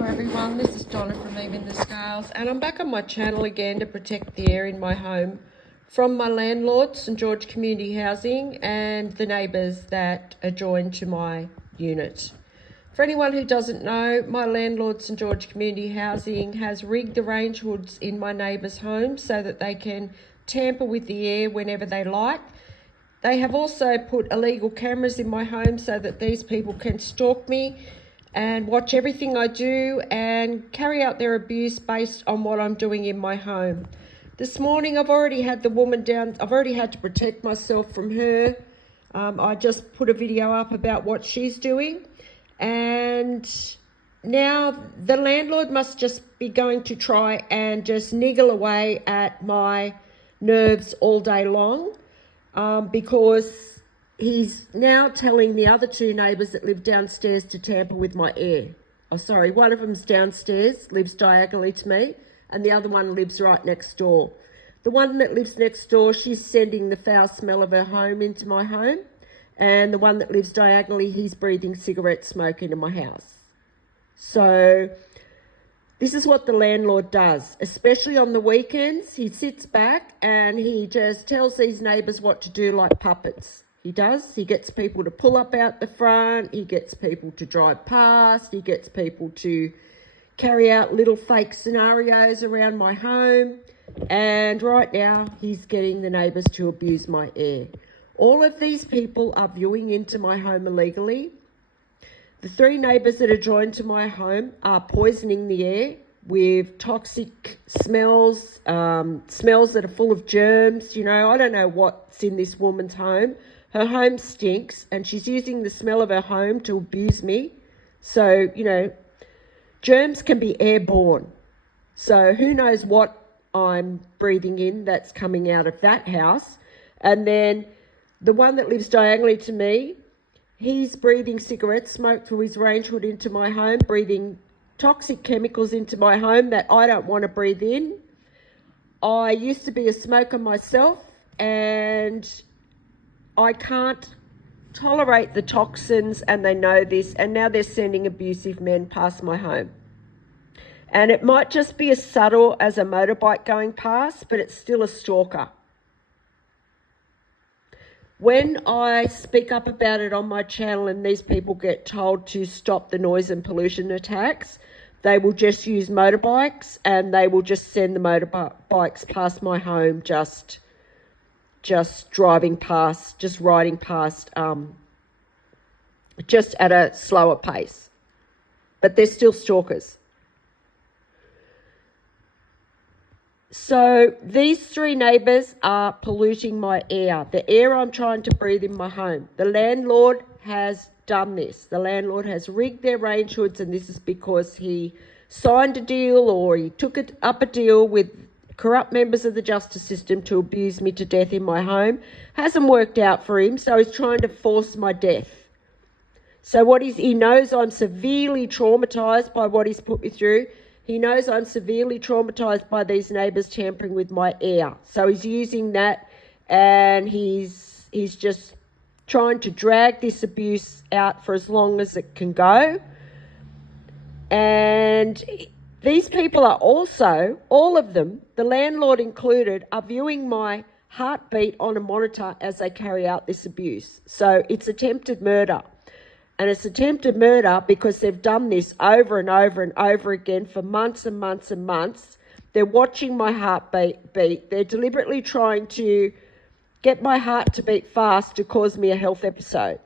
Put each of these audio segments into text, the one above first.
Hello everyone, this is Donna from Even the Scales, and I'm back on my channel again to protect the air in my home from my landlord, St George Community Housing, and the neighbours that adjoin to my unit. For anyone who doesn't know, my landlord, St George Community Housing, has rigged the range hoods in my neighbours' homes so that they can tamper with the air whenever they like. They have also put illegal cameras in my home so that these people can stalk me and watch everything I do and carry out their abuse based on what I'm doing in my home. This morning I've already had the woman down. I've already had to protect myself from her. I just put a video up about what she's doing, and now the landlord must just be going to try and just niggle away at my nerves all day long, because he's now telling the other two neighbours that live downstairs to tamper with my air. Oh, sorry, one of them's downstairs, lives diagonally to me, and the other one lives right next door. The one that lives next door, she's sending the foul smell of her home into my home, and the one that lives diagonally, he's breathing cigarette smoke into my house. So this is what the landlord does, especially on the weekends. He sits back and he just tells these neighbours what to do like puppets. He does. He gets people to pull up out the front. He gets people to drive past. He gets people to carry out little fake scenarios around my home. And right now, he's getting the neighbours to abuse my air. All of these people are viewing into my home illegally. The three neighbours that are joined to my home are poisoning the air with toxic smells, smells that are full of germs. You know, I don't know what's in this woman's home. Her home stinks, and she's using the smell of her home to abuse me. So, you know, germs can be airborne. So who knows what I'm breathing in that's coming out of that house. And then the one that lives diagonally to me, he's breathing cigarette smoke through his range hood into my home, breathing toxic chemicals into my home that I don't want to breathe in. I used to be a smoker myself, and I can't tolerate the toxins, and they know this, and now they're sending abusive men past my home. And it might just be as subtle as a motorbike going past, but it's still a stalker. When I speak up about it on my channel and these people get told to stop the noise and pollution attacks, they will just use motorbikes, and they will just send the motorbikes past my home, just driving past, just riding past, just at a slower pace. But they're still stalkers. So these three neighbours are polluting my air, the air I'm trying to breathe in my home. The landlord has done this. The landlord has rigged their range hoods, and this is because he signed a deal, or he took up a deal with corrupt members of the justice system to abuse me to death in my home. Hasn't worked out for him, so he's trying to force my death. So he knows I'm severely traumatised by what he's put me through. He knows I'm severely traumatised by these neighbours tampering with my air. So he's using that, and he's just trying to drag this abuse out for as long as it can go. And these people are also, all of them, the landlord included, are viewing my heartbeat on a monitor as they carry out this abuse. So it's attempted murder. And it's attempted murder because they've done this over and over and over again for months and months and months. They're watching my heartbeat beat. They're deliberately trying to get my heart to beat fast to cause me a health episode.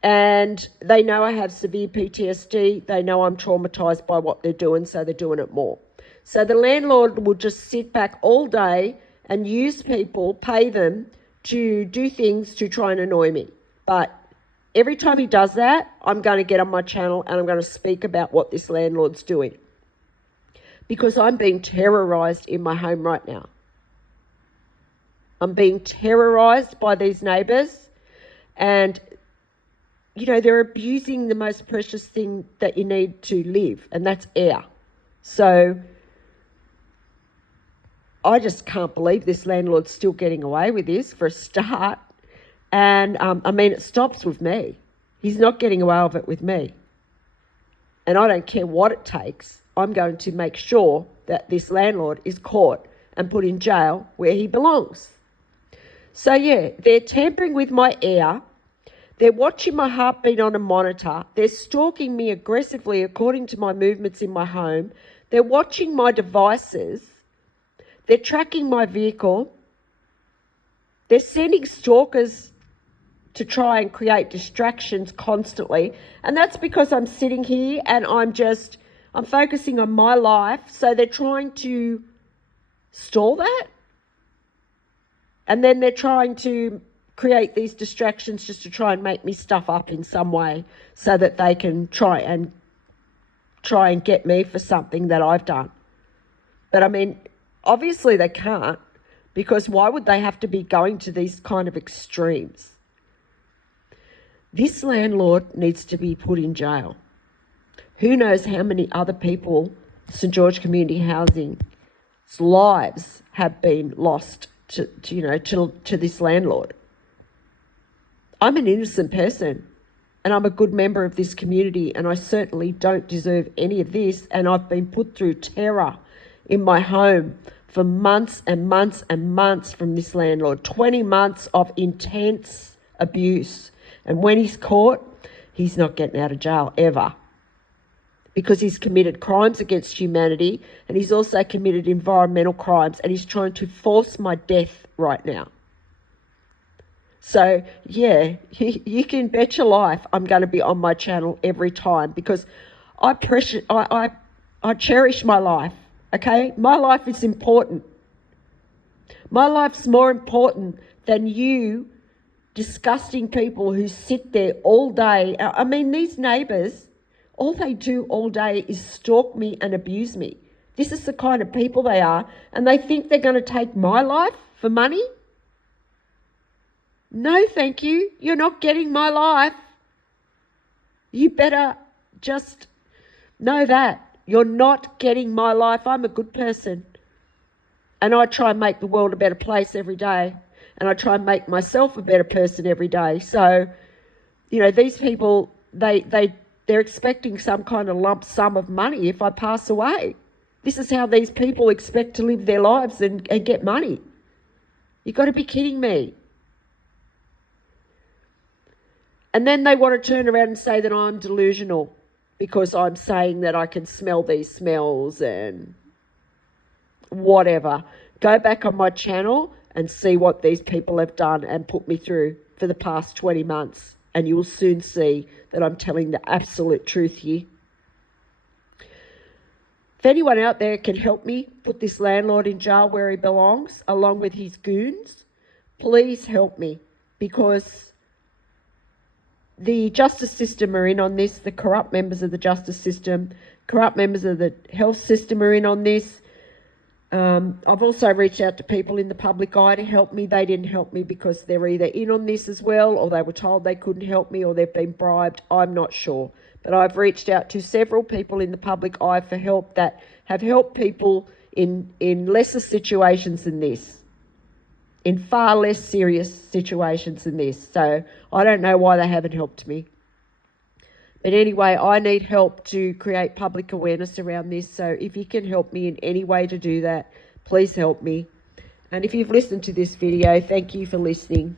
And they know I have severe PTSD. They know I'm traumatised by what they're doing, so they're doing it more. So the landlord will just sit back all day and use people, pay them to do things to try and annoy me. But every time he does that, I'm going to get on my channel and I'm going to speak about what this landlord's doing, because I'm being terrorised in my home right now. I'm being terrorised by these neighbours, and, you know, they're abusing the most precious thing that you need to live, and that's air. So I just can't believe this landlord's still getting away with this, for a start. And, I mean, it stops with me. He's not getting away with it with me. and I don't care what it takes, I'm going to make sure that this landlord is caught and put in jail where he belongs. So yeah, they're tampering with my air. They're watching my heartbeat on a monitor. They're stalking me aggressively according to my movements in my home. They're watching my devices. They're tracking my vehicle. They're sending stalkers to try and create distractions constantly. And that's because I'm sitting here and I'm focusing on my life. So they're trying to stall that. And then they're trying to create these distractions just to try and make me stuff up in some way so that they can try and get me for something that I've done. But I mean, obviously they can't, because why would they have to be going to these kind of extremes? This landlord needs to be put in jail. Who knows how many other people, St. George Community Housing's lives have been lost to this landlord. I'm an innocent person and I'm a good member of this community, and I certainly don't deserve any of this, and I've been put through terror in my home for months and months and months from this landlord. 20 months of intense abuse. And when he's caught, he's not getting out of jail ever, because he's committed crimes against humanity and he's also committed environmental crimes, and he's trying to force my death right now. So, yeah, you can bet your life I'm going to be on my channel every time, because I cherish my life, okay? My life is important. My life's more important than you disgusting people who sit there all day. I mean, these neighbours, all they do all day is stalk me and abuse me. This is the kind of people they are, and they think they're going to take my life for money? No, thank you. You're not getting my life. You better just know that. You're not getting my life. I'm a good person. And I try and make the world a better place every day. And I try and make myself a better person every day. So, these people, they're expecting some kind of lump sum of money if I pass away. This is how these people expect to live their lives and get money. You've got to be kidding me. And then they want to turn around and say that I'm delusional because I'm saying that I can smell these smells and whatever. Go back on my channel and see what these people have done and put me through for the past 20 months. And you will soon see that I'm telling the absolute truth here. If anyone out there can help me put this landlord in jail where he belongs, along with his goons, please help me, because the justice system are in on this. The corrupt members of the justice system, corrupt members of the health system are in on this. I've also reached out to people in the public eye to help me. They didn't help me because they're either in on this as well, or they were told they couldn't help me, or they've been bribed. I'm not sure. But I've reached out to several people in the public eye for help that have helped people in lesser situations than this, in far less serious situations than this. So I don't know why they haven't helped me. But anyway, I need help to create public awareness around this. So if you can help me in any way to do that, please help me. And if you've listened to this video, thank you for listening.